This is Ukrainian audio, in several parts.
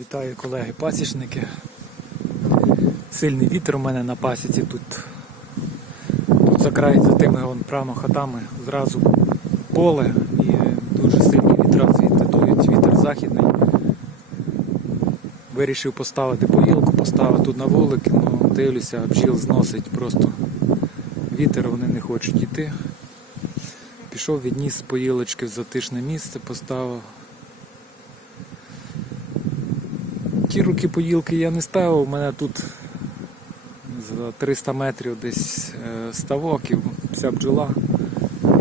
Вітаю колеги пасічники. Сильний вітер у мене на пасіці тут. Тут за край за тими вон прямо хатами зразу поле і дуже сильні вітра звідти дують, вітер західний. Вирішив поставити поїлку, поставив тут на вулик, ну дивлюся, бджіл зносить просто вітер, вони не хочуть йти. Пішов, відніс поїлочки в затишне місце, поставив. Ті руки поїлки я не ставив, у мене тут за 300 метрів десь е, ставок і вся бджола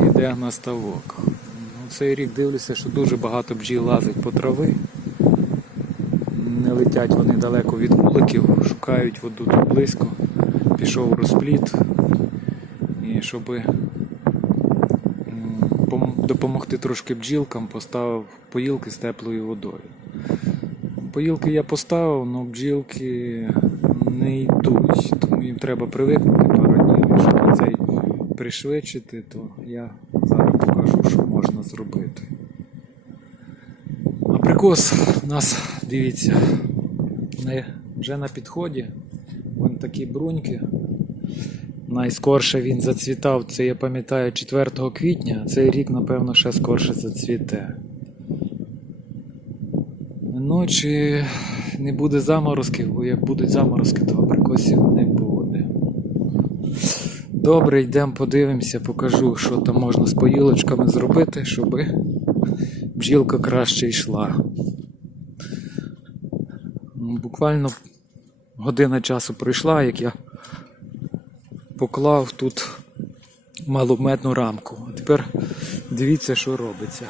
йде на ставок. Ну, цей рік дивлюся, що дуже багато бджіл лазить по трави. Не летять вони далеко від вуликів, шукають воду тут близько. Пішов розпліт. І щоб допомогти трошки бджілкам, поставив поїлки з теплою водою. Поїлки я поставив, але бджілки не йдуть, тому їм треба привикнути пару днів, щоб цей пришвидшити, то я зараз покажу, що можна зробити. Абрикос у нас, дивіться, вже на підході. Вон такі бруньки. Найскорше він зацвітав, це я пам'ятаю 4 квітня, цей рік, напевно, ще скорше зацвіте. Ну, чи не буде заморозків, бо як будуть заморозки, то абрикосів не буде. Добре, йдемо подивимося, покажу, що там можна з поїлочками зробити, щоб бджілка краще йшла. Ну, Буквально година часу пройшла, як я поклав тут малометну рамку. А тепер дивіться, що робиться.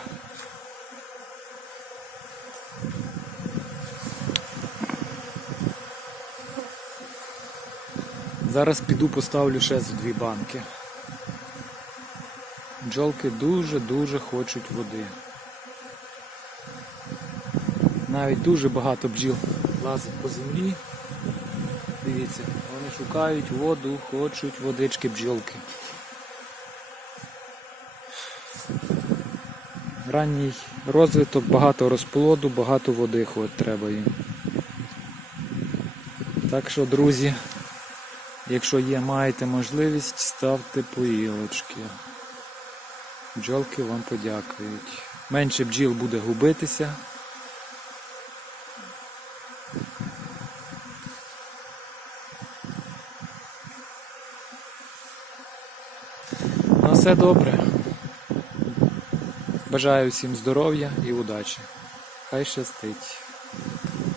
Зараз піду поставлю ще за дві банки. Бджолки дуже-дуже хочуть води. Навіть дуже багато бджіл лазить по землі. Дивіться, вони шукають воду, хочуть водички бджолки. Ранній розвиток, багато розплоду, багато води хоч треба їм. Так що, друзі, якщо є, маєте можливість, ставте поїлочки. Бджолки вам подякують. Менше бджіл буде губитися. На все добре. Бажаю всім здоров'я і удачі. Хай щастить.